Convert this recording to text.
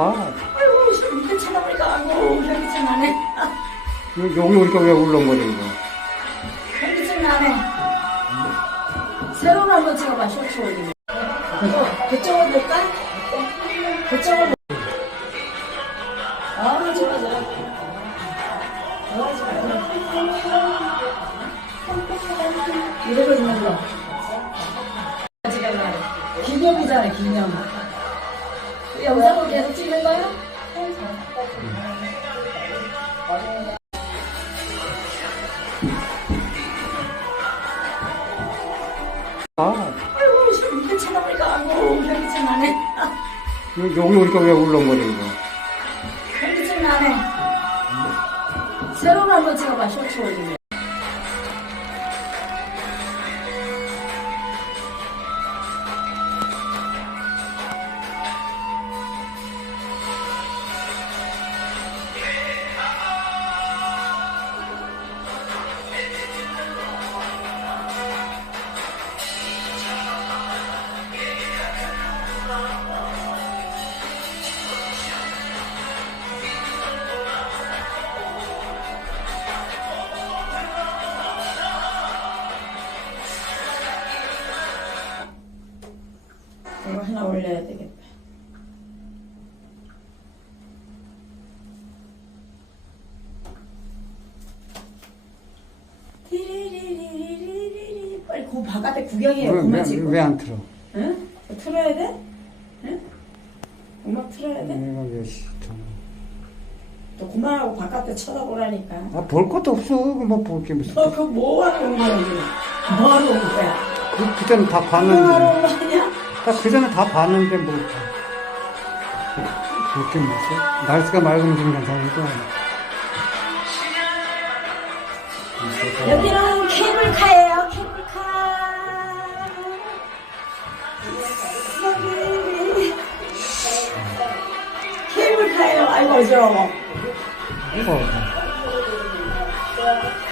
아, 아이고, 저 밑에 쳐다보니까, 아이고, 현기증 나네. 여기 오니까 왜 울렁거리고. 현기증 나네. 세로로 한번 찍어봐, 쇼츠 올리고. 어, 그쪽으로 볼까? 그쪽으로 볼까? 아, 좋아, 좋아. 좋아, 좋아. 이러고 있는 거. 기념이잖아, 기념. 영상을 계속 찍는 거야? 아, 아이고, 저 밑에 쳐다보니까, 아이고, 현기증 나네. 여기 오니까 왜 울렁거리고. 현기증 나네. 세로로 한번 찍어봐, 쇼츠 올리고. 거 하나 올려야 되겠다. 빨리 그 바깥에 구경해요. 그만 찍고. 왜안 틀어? 응? 그거 틀어야 돼? 응? 음악 틀어야 돼? 내가 왜 씨, 참. 또 그만하고 바깥에 쳐다보라니까. 아, 볼 것도 없어. 뭐 볼 게 무슨. 너 그거 뭐 하러 온 거야 지금? 뭐 하러 온 거야? 그, 그전에 다 뭐 하러 봤는데. 온거 아니야? 딱 그 전에 다 봤는데 뭐. 볼게 무슨. 날씨가 맑으면 좀 괜찮은데. 여기는 케이블카예요. 케이블카. 케이블카예요. 아이고 어지러워. 어.